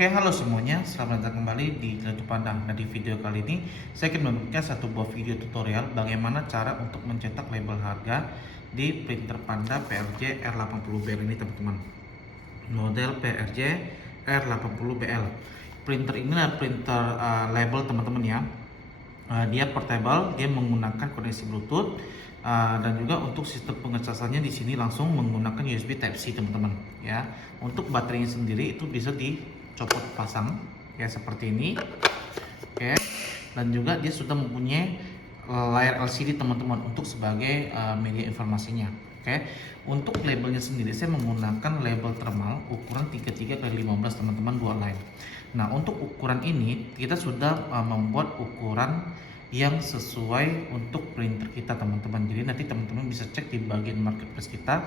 Oke, halo semuanya, selamat datang kembali di Jelajah Pandang. Nah, di video kali ini saya akan memberikan satu buah video tutorial bagaimana cara untuk mencetak label harga di printer Panda PRJ R80BL ini, teman-teman. Model PRJ R80BL. Printer ini adalah printer label, teman-teman ya. Dia portable, dia menggunakan koneksi Bluetooth. Dan juga untuk sistem pengecasannya di sini langsung menggunakan USB Type C, teman-teman ya. Untuk baterainya sendiri itu bisa dicopot pasang ya seperti ini. Oke. Dan juga dia sudah mempunyai layar LCD, teman-teman, untuk sebagai media informasinya. Oke. Untuk labelnya sendiri saya menggunakan label thermal ukuran 33x15, teman-teman, dua line. Nah, untuk ukuran ini kita sudah membuat ukuran yang sesuai untuk printer kita, teman-teman. Jadi nanti teman-teman bisa cek di bagian marketplace kita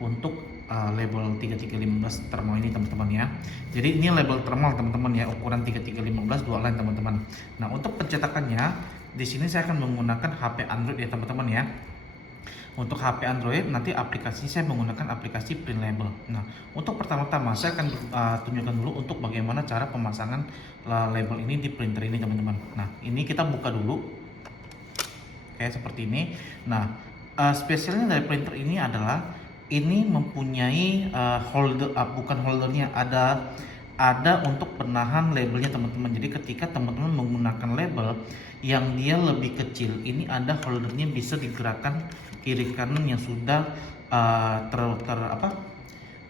untuk label 3315 thermal ini, teman-teman ya. Jadi ini label thermal, teman-teman ya, ukuran 3315 dua line, teman-teman. Nah, untuk pencetakannya di sini saya akan menggunakan HP Android ya, teman-teman ya. Untuk HP Android nanti aplikasinya saya menggunakan aplikasi Print Label. Nah, untuk pertama-tama saya akan tunjukkan dulu untuk bagaimana cara pemasangan label ini di printer ini, teman-teman. Nah, ini kita buka dulu kayak seperti ini. Nah, spesialnya dari printer ini adalah ini mempunyai holder, bukan holdernya, ada untuk penahan labelnya, teman-teman. Jadi ketika teman-teman menggunakan label yang dia lebih kecil, ini ada holdernya, bisa digerakkan kiri kanan yang sudah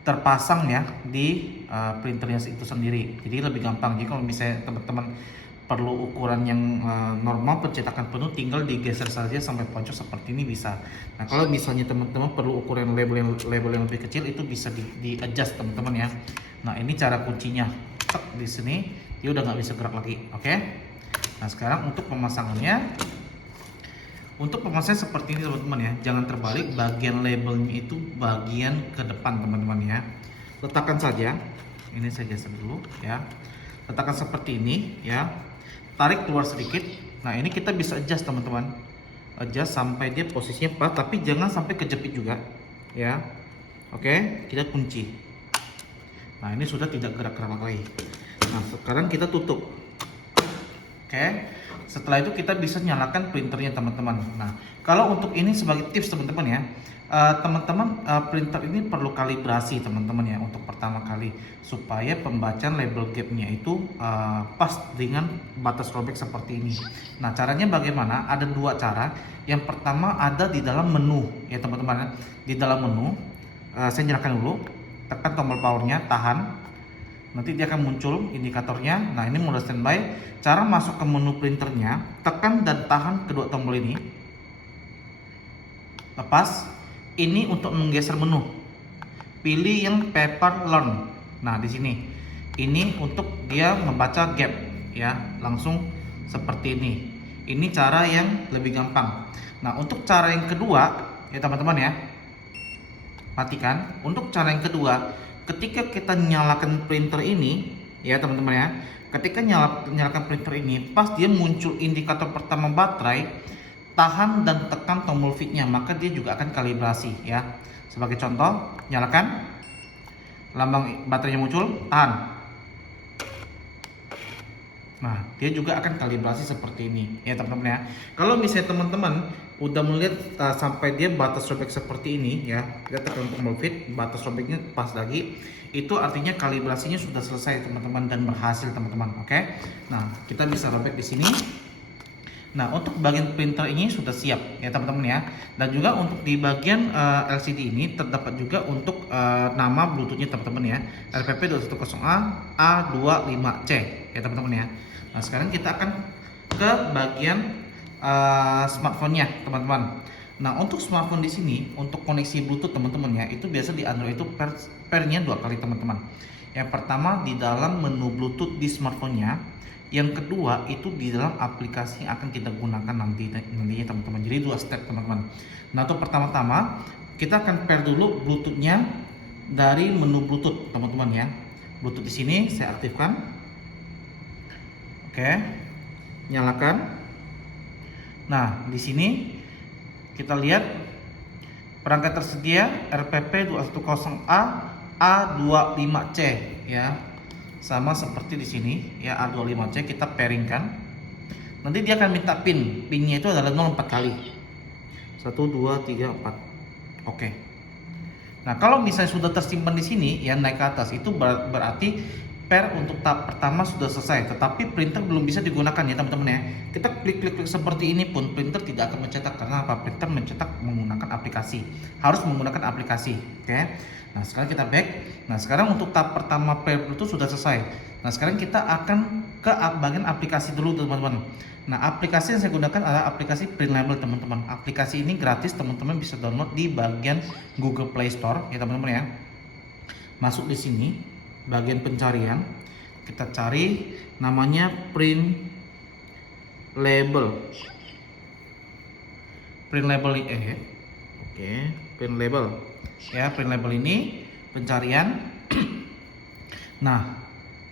terpasang ya di printernya itu sendiri. Jadi lebih gampang. Jadi kalau misalnya teman-teman perlu ukuran yang normal pencetakan penuh, tinggal digeser saja sampai pojok seperti ini bisa. Nah, kalau misalnya teman-teman perlu ukuran label yang lebih kecil, itu bisa di adjust, teman-teman ya. Nah, ini cara kuncinya. Cek di sini dia udah nggak bisa gerak lagi. Oke. Nah, sekarang untuk pemasangannya. Untuk pemasangan seperti ini, teman-teman ya. Jangan terbalik, bagian labelnya itu bagian ke depan, teman-teman ya. Letakkan saja. Ini saya geser dulu ya. Letakkan seperti ini ya. Tarik keluar sedikit. Nah, ini kita bisa adjust, teman-teman. Adjust sampai dia posisinya pas, tapi jangan sampai kejepit juga ya. Oke, kita kunci. Nah, ini sudah tidak gerak-gerak lagi. Nah, sekarang kita tutup. Oke. Setelah itu kita bisa nyalakan printernya, teman-teman. Nah, kalau untuk ini sebagai tips, teman-teman ya, teman-teman, printer ini perlu kalibrasi, teman-teman ya, untuk pertama kali supaya pembacaan label gapnya itu pas dengan batas robek seperti ini. Nah, caranya bagaimana? Ada dua cara. Yang pertama ada di dalam menu ya, teman-teman. Di dalam menu, saya nyalakan dulu, tekan tombol powernya, tahan. Nanti dia akan muncul indikatornya. Nah, ini mode standby. Cara masuk ke menu printernya, tekan dan tahan kedua tombol ini. Lepas. Ini untuk menggeser menu. Pilih yang paper learn. Nah, di sini. Ini untuk dia membaca gap ya, langsung seperti ini. Ini cara yang lebih gampang. Nah, untuk cara yang kedua ya, teman-teman ya. Matikan. Untuk cara yang kedua, ketika kita nyalakan printer ini ya, teman-teman ya, ketika nyalakan printer ini, pas dia muncul indikator pertama baterai, tahan dan tekan tombol fitnya, maka dia juga akan kalibrasi ya. Sebagai contoh, nyalakan, lambang baterainya muncul, tahan. Nah, dia juga akan kalibrasi seperti ini ya, teman-teman ya. Kalau misalnya teman-teman udah melihat sampai dia batas robek seperti ini ya, kita tekan tombol fit, batas robeknya pas lagi, itu artinya kalibrasinya sudah selesai, teman-teman, dan berhasil, teman-teman. Oke. Nah, kita bisa robek di sini. Nah, untuk bagian printer ini sudah siap ya, teman-teman ya. Dan juga untuk di bagian LCD ini terdapat juga untuk nama Bluetoothnya, teman-teman ya, RPP210A A25C ya, teman-teman ya. Nah, sekarang kita akan ke bagian smartphone-nya, teman-teman. Nah, untuk smartphone di sini untuk koneksi Bluetooth, teman-teman ya, itu biasa di Android itu pairnya dua kali, teman-teman. Yang pertama di dalam menu Bluetooth di smartphone-nya. Yang kedua itu di dalam aplikasi yang akan kita gunakan nantinya, teman-teman. Jadi dua step, teman-teman. Nah, untuk pertama-tama kita akan pair dulu Bluetooth-nya dari menu Bluetooth, teman-teman ya. Bluetooth di sini saya aktifkan. Oke. Nyalakan. Nah, di sini kita lihat perangkat tersedia RPP210A A25C ya. sama seperti di sini ya, A25C kita pairingkan. Nanti dia akan minta pinnya itu adalah 0 4 kali. 1 2 3 4. Oke. Nah, kalau misalnya sudah tersimpan di sini ya, naik ke atas itu berarti pair untuk tahap pertama sudah selesai, tetapi printer belum bisa digunakan ya teman-teman ya. Kita klik seperti ini pun printer tidak akan mencetak, karena apa? Printer mencetak menggunakan aplikasi, harus menggunakan aplikasi. Oke. Nah, sekarang kita back. Nah, sekarang untuk tahap pertama pair itu sudah selesai. Nah, sekarang kita akan ke bagian aplikasi dulu teman-teman. Nah, aplikasi yang saya gunakan adalah aplikasi Print Label teman-teman. Aplikasi ini gratis, teman-teman bisa download di bagian Google Play Store ya teman-teman ya. Masuk di sini bagian pencarian, kita cari namanya Print Label. Print Label oke, Print Label ya, Print Label ini pencarian. Nah,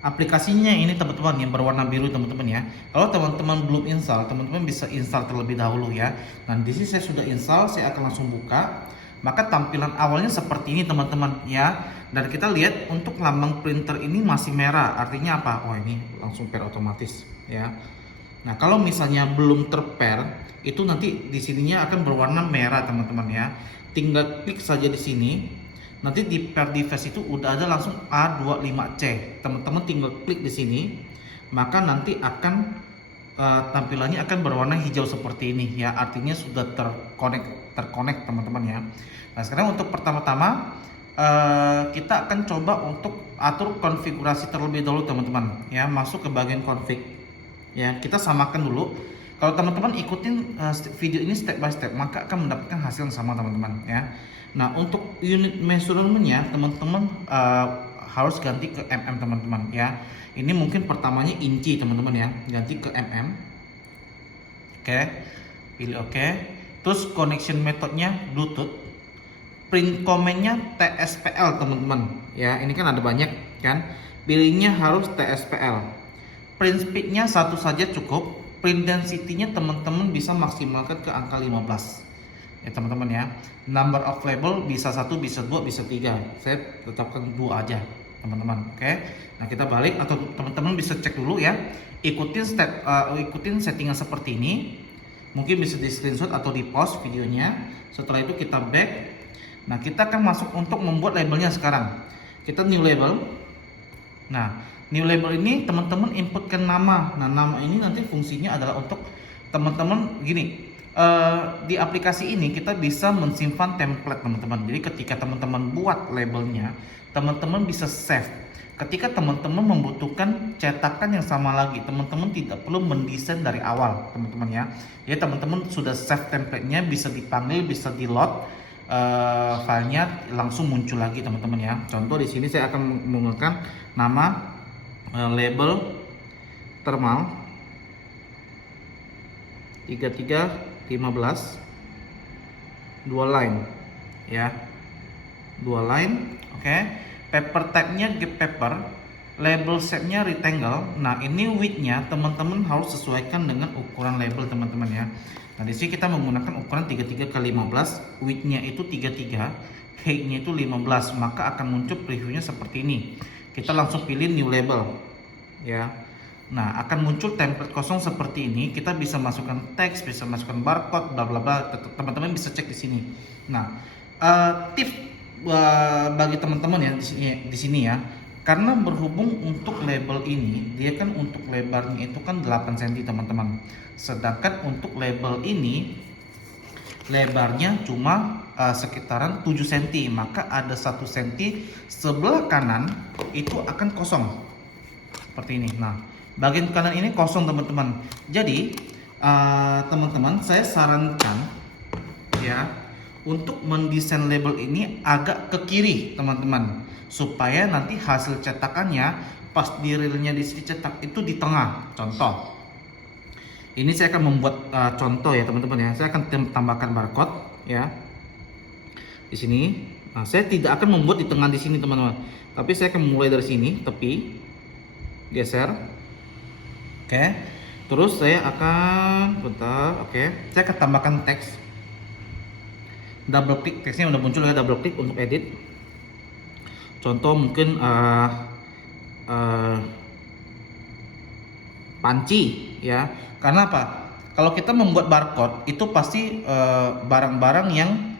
aplikasinya ini teman-teman yang berwarna biru teman-teman ya. Kalau teman-teman belum install, teman-teman bisa install terlebih dahulu ya. Nah, di sini saya sudah install, saya akan langsung buka. Maka tampilan awalnya seperti ini teman-teman ya. Dan kita lihat untuk lambang printer ini masih merah. Artinya apa? Oh, ini langsung pair otomatis ya. Nah, kalau misalnya belum terpair, itu nanti di sininya akan berwarna merah teman-teman ya. Tinggal klik saja di sini. Nanti di pair device itu udah ada langsung A25C. Teman-teman tinggal klik di sini, maka nanti akan tampilannya akan berwarna hijau seperti ini ya. Artinya sudah terkonek teman-teman ya. Nah, sekarang untuk pertama-tama kita akan coba untuk atur konfigurasi terlebih dahulu teman-teman ya. Masuk ke bagian config ya, kita samakan dulu. Kalau teman-teman ikutin video ini step by step, maka akan mendapatkan hasil yang sama teman-teman ya. Nah, untuk unit measurementnya teman-teman harus ganti ke mm teman-teman ya. Ini mungkin pertamanya inci teman-teman ya, ganti ke mm. Oke, pilih oke. Terus connection methodnya Bluetooth. Print commandnya TSPL teman-teman ya. Ini kan ada banyak kan, pilihnya harus TSPL. Print speednya satu saja cukup. Print density-nya teman-teman bisa maksimalkan ke angka 15 ya teman-teman ya. Number of label bisa 1, bisa 2, bisa 3. Saya tetapkan 2 aja teman-teman. Oke. Nah, kita balik, atau teman-teman bisa cek dulu ya. Ikutin settingan seperti ini. Mungkin bisa di screenshot atau di pause videonya. Setelah itu kita back. Nah, kita akan masuk untuk membuat labelnya sekarang. Kita new label. Nah, new label ini teman-teman inputkan nama. Nah, nama ini nanti fungsinya adalah untuk teman-teman gini. Di aplikasi ini kita bisa mensimpan template teman-teman. Jadi ketika teman-teman buat labelnya, teman-teman bisa save. Ketika teman-teman membutuhkan cetakan yang sama lagi, teman-teman tidak perlu mendesain dari awal teman-teman ya. Ya, teman-teman sudah save template-nya, bisa dipanggil, bisa di load filenya, langsung muncul lagi teman-teman ya. Contoh di sini saya akan menggunakan nama label thermal 3315 2 line ya, 2 line. Oke. Paper type-nya gap paper, label shape-nya rectangle. Nah, ini width-nya teman-teman harus sesuaikan dengan ukuran label teman-teman ya. Nah, di sini kita menggunakan ukuran 33 x 15, width-nya itu 33, height-nya itu 15, maka akan muncul previewnya seperti ini. Kita langsung pilih new label ya. Nah, akan muncul template kosong seperti ini. Kita bisa masukkan teks, bisa masukkan barcode, bla bla bla. Teman-teman bisa cek di sini. Nah, tips bagi teman-teman ya di sini ya. Karena berhubung untuk label ini, dia kan untuk lebarnya itu kan 8 cm teman-teman. Sedangkan untuk label ini lebarnya cuma sekitaran 7 cm. Maka ada 1 cm sebelah kanan itu akan kosong seperti ini. Nah, bagian kanan ini kosong teman-teman. Jadi teman-teman, saya sarankan ya untuk mendesain label ini agak ke kiri teman-teman, supaya nanti hasil cetakannya pas di reelnya di sini cetak itu di tengah. Contoh, ini saya akan membuat contoh ya teman-teman ya. Saya akan tambahkan barcode ya di sini. Nah, saya tidak akan membuat di tengah di sini teman-teman, tapi saya akan mulai dari sini tepi, geser. Oke. Terus saya akan saya akan tambahkan teks. Double klik, teksnya udah muncul ya, double klik untuk edit. Contoh mungkin eh, panci ya. Karena apa? Kalau kita membuat barcode itu pasti barang-barang yang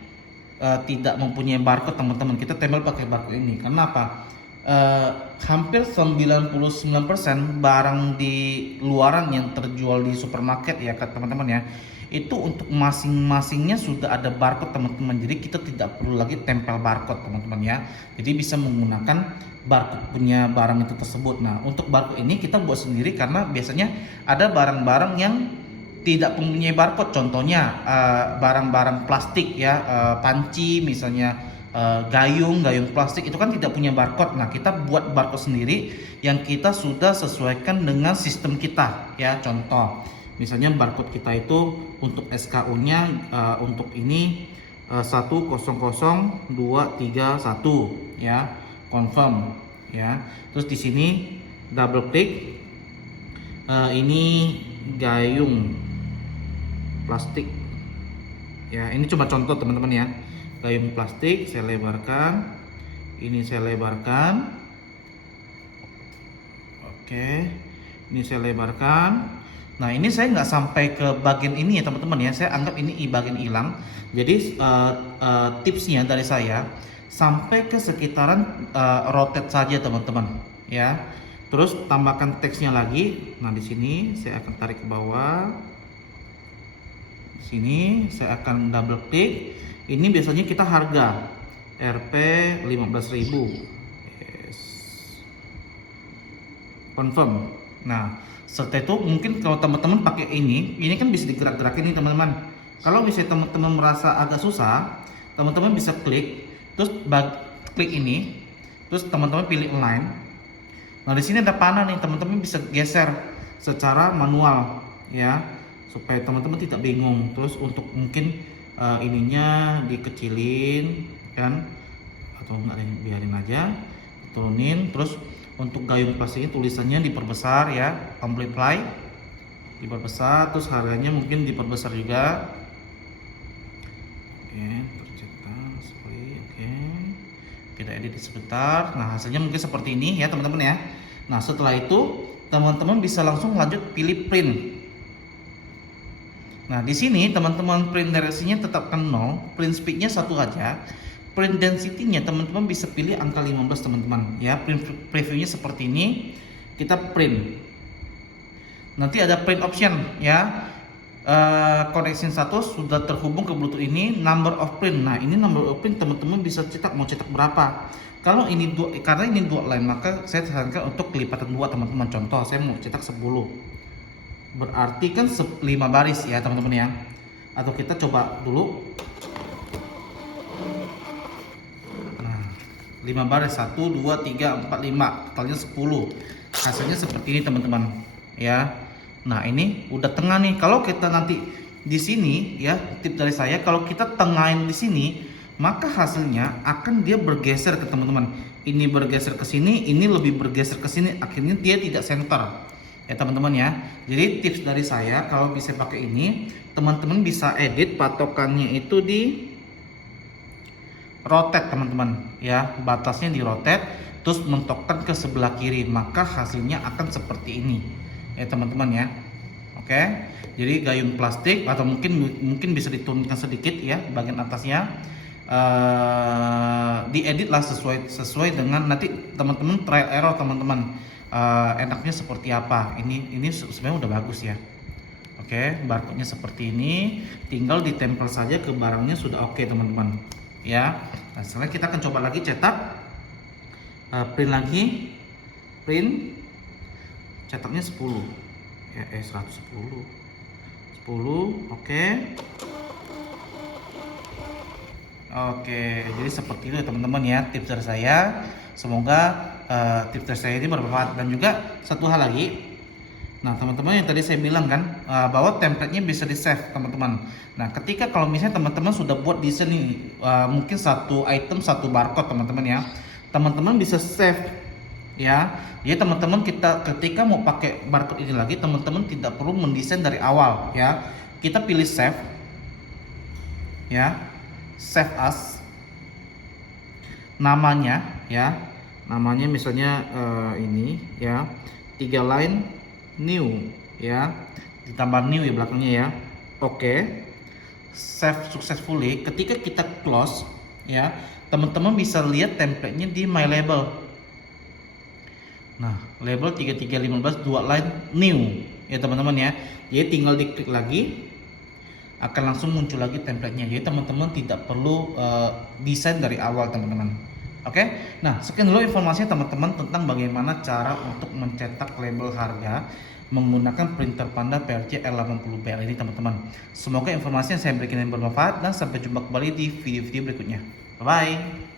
tidak mempunyai barcode teman-teman, kita tempel pakai barcode ini. Karena apa? Hampir 99% barang di luaran yang terjual di supermarket ya teman-teman ya, itu untuk masing-masingnya sudah ada barcode teman-teman. Jadi kita tidak perlu lagi tempel barcode teman-teman ya. Jadi bisa menggunakan barcode punya barang itu tersebut. Nah, untuk barcode ini kita buat sendiri karena biasanya ada barang-barang yang tidak mempunyai barcode. Contohnya barang-barang plastik ya, panci misalnya, gayung plastik itu kan tidak punya barcode. Nah, kita buat barcode sendiri yang kita sudah sesuaikan dengan sistem kita ya. Contoh misalnya barcode kita itu untuk SKU-nya untuk ini 100231 ya, confirm ya. Terus di sini double klik, ini gayung plastik ya. Ini cuma contoh teman-teman ya. Gayung plastik saya lebarkan, ini saya lebarkan, oke, ini saya lebarkan. Nah, ini saya nggak sampai ke bagian ini ya teman-teman ya, saya anggap ini bagian hilang. Jadi tipsnya dari saya sampai ke sekitaran rotate saja teman-teman ya. Terus tambahkan teksnya lagi. Nah, di sini saya akan tarik ke bawah, di sini saya akan double klik. Ini biasanya kita harga Rp 15.000. Yes. Confirm. Nah, setelah itu mungkin kalau teman-teman pakai ini kan bisa digerak-gerakin nih teman-teman. Kalau misalnya teman-teman merasa agak susah, teman-teman bisa klik, terus klik ini, terus teman-teman pilih align. Nah, di sini ada panah nih, teman-teman bisa geser secara manual ya, supaya teman-teman tidak bingung. Terus untuk mungkin ininya dikecilin kan, atau enggak, biarin aja, turunin. Terus untuk gayung plastiknya tulisannya diperbesar ya, amplify diperbesar, terus harganya mungkin diperbesar juga. Oke, tercetak sorry. Oke, kita edit sebentar. Nah, hasilnya mungkin seperti ini ya teman-teman ya. Nah, setelah itu teman-teman bisa langsung lanjut pilih print. Nah, di sini teman-teman print direksinya tetapkan 0, print speednya 1 aja. Print density-nya teman-teman bisa pilih angka 15 teman-teman ya. Print previewnya seperti ini, kita print. Nanti ada print option ya. Connection status sudah terhubung ke Bluetooth ini, number of print. Nah, ini number of print teman-teman bisa cetak, mau cetak berapa. Kalau ini karena ini dua line, maka saya sarankan untuk kelipatan 2 teman-teman. Contoh saya mau cetak 10. Berarti kan 5 baris ya teman-teman ya. Atau kita coba dulu. Nah, 5 baris, 1 2 3 4 5, totalnya 10. Hasilnya seperti ini teman-teman ya. Nah, ini udah tengah nih. Kalau kita nanti di sini ya, tip dari saya, kalau kita tengahin di sini, maka hasilnya akan dia bergeser ke teman-teman. Ini bergeser ke sini, ini lebih bergeser ke sini, akhirnya dia tidak center. Ya teman-teman ya. Jadi tips dari saya, kalau bisa pakai ini, teman-teman bisa edit patokannya itu di rotate teman-teman ya, batasnya di rotate, terus mentokkan ke sebelah kiri, maka hasilnya akan seperti ini ya teman-teman ya. Oke, jadi gayung plastik, atau mungkin bisa diturunkan sedikit ya bagian atasnya, diedit lah sesuai dengan nanti teman-teman trial error teman-teman. Enaknya seperti apa. Ini sebenarnya udah bagus ya. Oke, barcode-nya seperti ini, tinggal ditempel saja ke barangnya, sudah oke teman-teman ya. Nah, setelah kita akan coba lagi cetak, print lagi, print, cetaknya 10 ya, 110 oke. Oke, jadi seperti itu teman-teman ya tips dari saya. Semoga tips dari saya ini bermanfaat. Dan juga satu hal lagi, nah teman-teman yang tadi saya bilang kan, bahwa template-nya bisa di save teman-teman. Nah, ketika kalau misalnya teman-teman sudah buat desain ini, mungkin satu item satu barcode teman-teman ya, teman-teman bisa save ya. Jadi teman-teman ketika mau pakai barcode ini lagi, teman-teman tidak perlu mendesain dari awal ya. Kita pilih save ya, save as namanya ya, namanya misalnya ini ya, 3 line new ya, ditambah new ya belakangnya ya. Oke, save successfully. Ketika kita close ya, teman-teman bisa lihat templatenya di my label. Nah, label 3315 2 line new ya teman-teman ya. Jadi tinggal diklik lagi, akan langsung muncul lagi templatenya. Jadi teman-teman tidak perlu desain dari awal teman-teman. Oke, nah sekian dulu informasinya teman-teman tentang bagaimana cara untuk mencetak label harga menggunakan printer Panda PRJ R80BL ini teman-teman. Semoga informasi yang saya berikan ini bermanfaat dan sampai jumpa kembali di video-video berikutnya. Bye bye.